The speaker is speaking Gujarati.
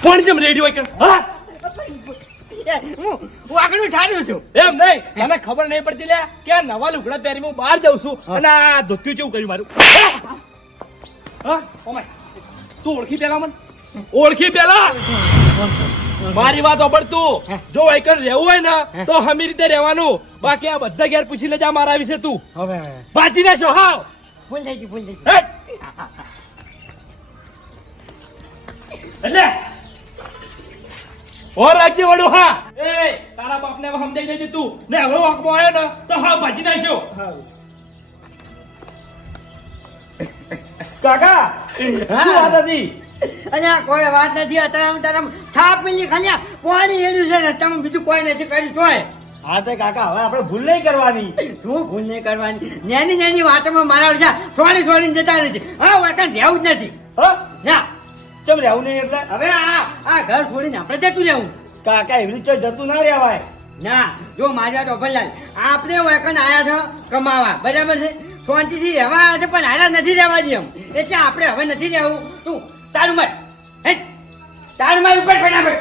પણ જેમ રેડી હોય કે હા હું આગળ ઠાર્યો છું એમ નહીં તને ખબર નહીં પડતી લે કે આ નવા લુગડા પહેરી હું બહાર જાઉં છું અને આ ધોતિયું કેવું કર્યું મારું હા ઓમાય તું ઓળખી પેલા મને ઓળખી પેલા મારી વાત ઓબળ તું જો એકર રહેવું હોય ને તો હમી રીતે રહેવાનું બાકી આ બધા ઘેર પૂછી લેજા મારા વિશે તું હવે બાજી ના છો હા ભૂલ થઈ ગઈ એટલે ઓર રાજ્ય વાળું હા એ તારા બાપને હવે સમજાઈ દેજે તું ને હવે વાંકમાં આવ્યો ને તો હા બાજી નાખ્યો કાકા શું વાત હતી અને કોઈ વાત નથી અત્યારે તારા થાપ મિલી ખાલી પાણી એડ્યું છે ને તમે બીજું કોઈ નથી કર્યું તોય હા તો કાકા હવે આપણે ભૂલ નહીં કરવાની તું ભૂલ નહીં કરવાની નાની નાની વાતોમાં મારા છે છોડી જતા નથી હા વાકણ રહેવું જ નથી હા ના ચમ રહેવું નહીં એટલે હવે આ ઘર છોડીને આપણે જતું રહેવું કાકા એવી રીતે જતું ના રહેવાય ના જો મારી વાત ઓફરલાલ આપણે વાકણ આયા છો કમાવા બરાબર છે શાંતિથી રહેવા આવ્યા છે પણ હારા નથી રહેવા દે એમ એટલે આપણે હવે નથી રહેવું તું તારું મત તારું માર ઉપર ફટાફટ